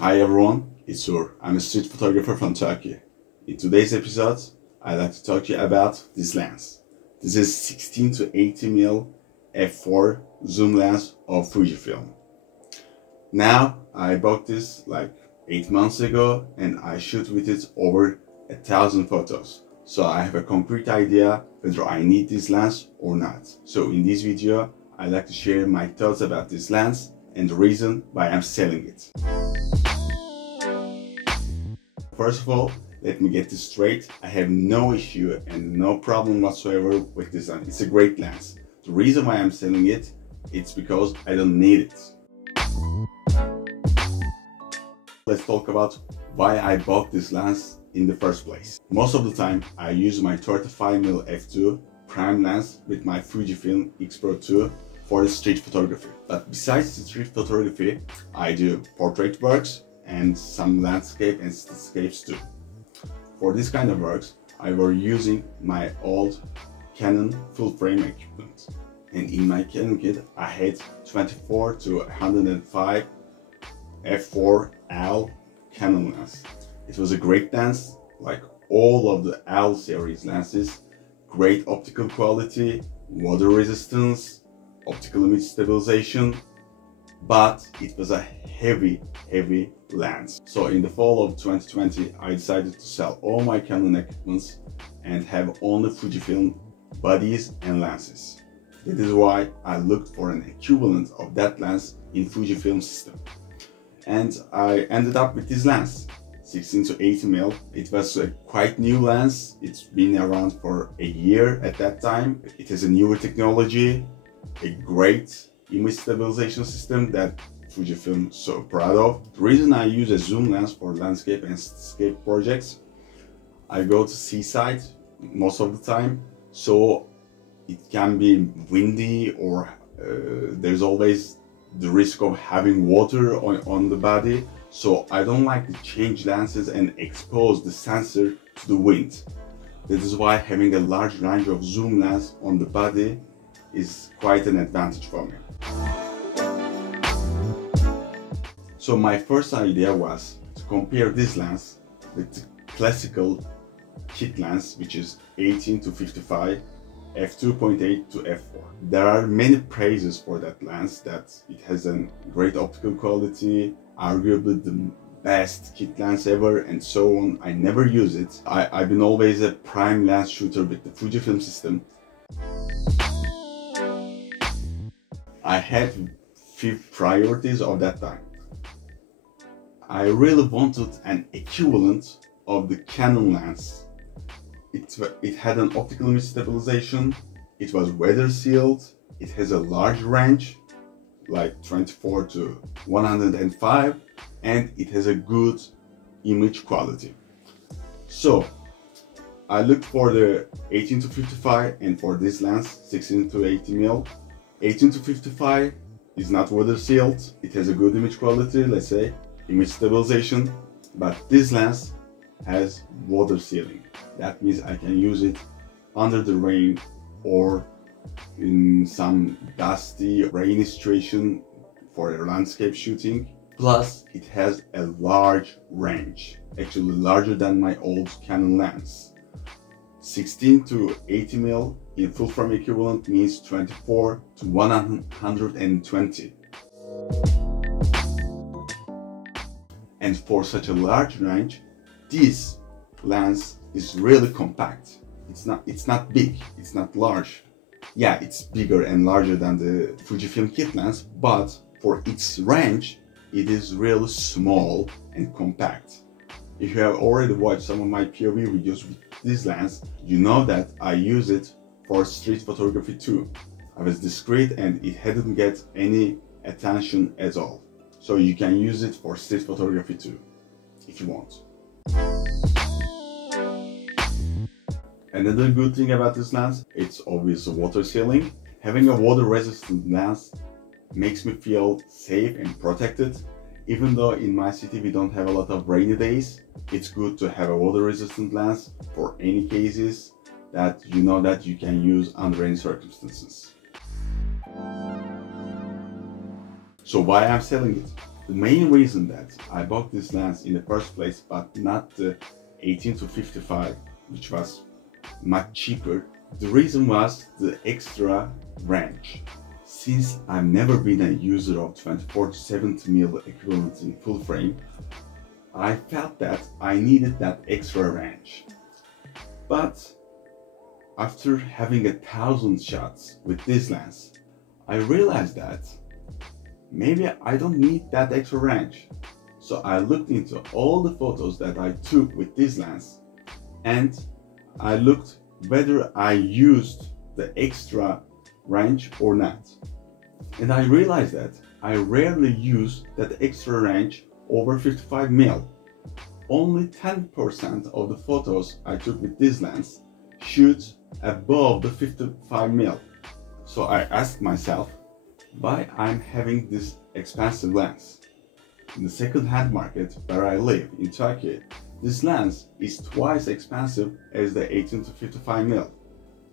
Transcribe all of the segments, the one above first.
Hi everyone, it's Uğur. I'm a street photographer from Turkey. In today's episode, I'd like to talk to you about this lens. This is 16 to 80mm f4 zoom lens of Fujifilm. Now, I bought this like 8 months ago and I shoot with it over 1,000 photos. So I have a concrete idea whether I need this lens or not. So in this video, I'd like to share my thoughts about this lens and the reason why I'm selling it. First of all, let me get this straight. I have no issue and no problem whatsoever with this lens. It's a great lens. The reason why I'm selling it, it's because I don't need it. Let's talk about why I bought this lens in the first place. Most of the time, I use my 35mm f2 prime lens with my Fujifilm X Pro 2 for the street photography. But besides the street photography, I do portrait works and some landscape and cityscapes too. For this kind of works, I was using my old Canon full frame equipment. And in my Canon kit, I had 24 to 105 f4L Canon lens. It was a great lens, like all of the L series lenses, great optical quality, water resistance, optical image stabilization, but it was a heavy lens. So in the fall of 2020, I decided to sell all my Canon equipments and have only Fujifilm bodies and lenses. That is why I looked for an equivalent of that lens in Fujifilm system. And I ended up with this lens, 16 to 80mm. It was a quite new lens. It's been around for a year at that time. It has a newer technology, a great image stabilization system that Fujifilm is so proud of. The reason I use a zoom lens for landscape and cityscape projects, I go to seaside most of the time, so it can be windy or there's always the risk of having water on the body. So I don't like to change lenses and expose the sensor to the wind. That is why having a large range of zoom lens on the body is quite an advantage for me. So my first idea was to compare this lens with the classical kit lens, which is 18 to 55 f2.8 to f4. There are many praises for that lens, that it has a great optical quality, arguably the best kit lens ever, and so on. I never use it. I've been always a prime lens shooter with the Fujifilm system. I had few priorities of that time. I really wanted an equivalent of the Canon lens. It had an optical image stabilization, it was weather sealed, it has a large range, like 24 to 105, and it has a good image quality. So I looked for the 18 to 55 and for this lens 16 to 80mm. 18 to 55 is not weather sealed, it has a good image quality, let's say, image stabilization, but this lens has water sealing. That means I can use it under the rain or in some dusty, rainy situation for a landscape shooting. Plus, it has a large range, actually larger than my old Canon lens. 16 to 80mm in full frame equivalent means 24 to 120. And for such a large range, this lens is really compact. It's not big, it's not large. Yeah, it's bigger and larger than the Fujifilm kit lens, but for its range, it is really small and compact. If you have already watched some of my POV videos with this lens, you know that I use it for street photography too. I was discreet and it hadn't get any attention at all. So you can use it for street photography too, if you want. Another good thing about this lens, it's obviously water sealing. Having a water resistant lens makes me feel safe and protected. Even though in my city we don't have a lot of rainy days, it's good to have a water resistant lens for any cases that you know that you can use under any circumstances. So why I'm selling it? The main reason that I bought this lens in the first place, but not the 18-55, which was much cheaper, the reason was the extra range. Since I've never been a user of 24-70mm equivalent in full frame, I felt that I needed that extra range. But after having 1,000 shots with this lens, I realized that maybe I don't need that extra range. So I looked into all the photos that I took with this lens, and I looked whether I used the extra range or not. And I realized that I rarely use that extra range over 55mm. Only 10% of the photos I took with this lens shoot above the 55mm. So I asked myself why I'm having this expensive lens. In the second-hand market where I live in Turkey, this lens is twice expensive as the 18-55mm.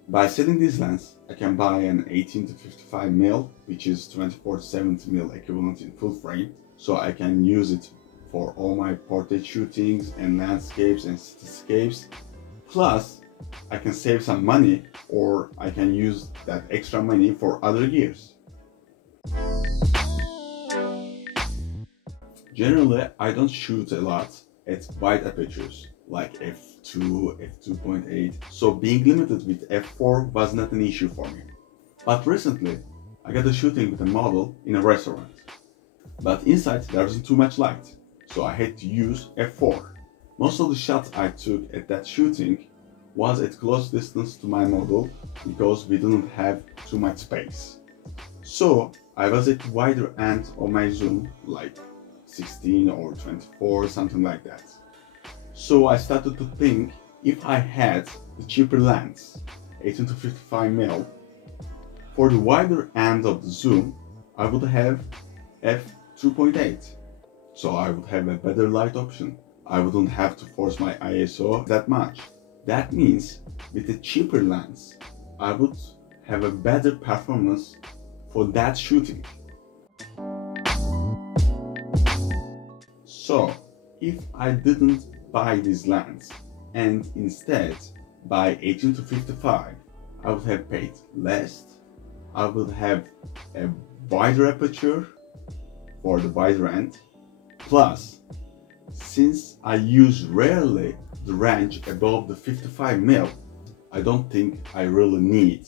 By selling this lens, I can buy an 18-55mm, which is 24-70mm equivalent in full frame, so I can use it for all my portrait shootings and landscapes and cityscapes. Plus, I can save some money, or I can use that extra money for other gears. Generally, I don't shoot a lot at wide apertures like f2, f2.8, so being limited with f4 was not an issue for me. But recently, I got a shooting with a model in a restaurant. But inside there wasn't too much light, so I had to use f4. Most of the shots I took at that shooting was at close distance to my model because we didn't have too much space. So I was at the wider end of my zoom, like 16 or 24, something like that. So I started to think, if I had the cheaper lens, 18-55mm, for the wider end of the zoom, I would have f2.8. So I would have a better light option. I wouldn't have to force my ISO that much. That means with a cheaper lens, I would have a better performance for that shooting. So if I didn't buy this lens and instead buy 18-55, I would have paid less. I would have a wider aperture for the wider end. Plus, since I use rarely the range above the 55mm, I don't think I really need,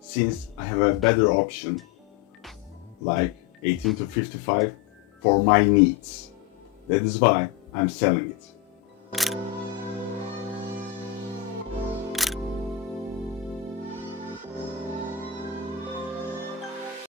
since I have a better option like 18-55 for my needs. That is why I'm selling it.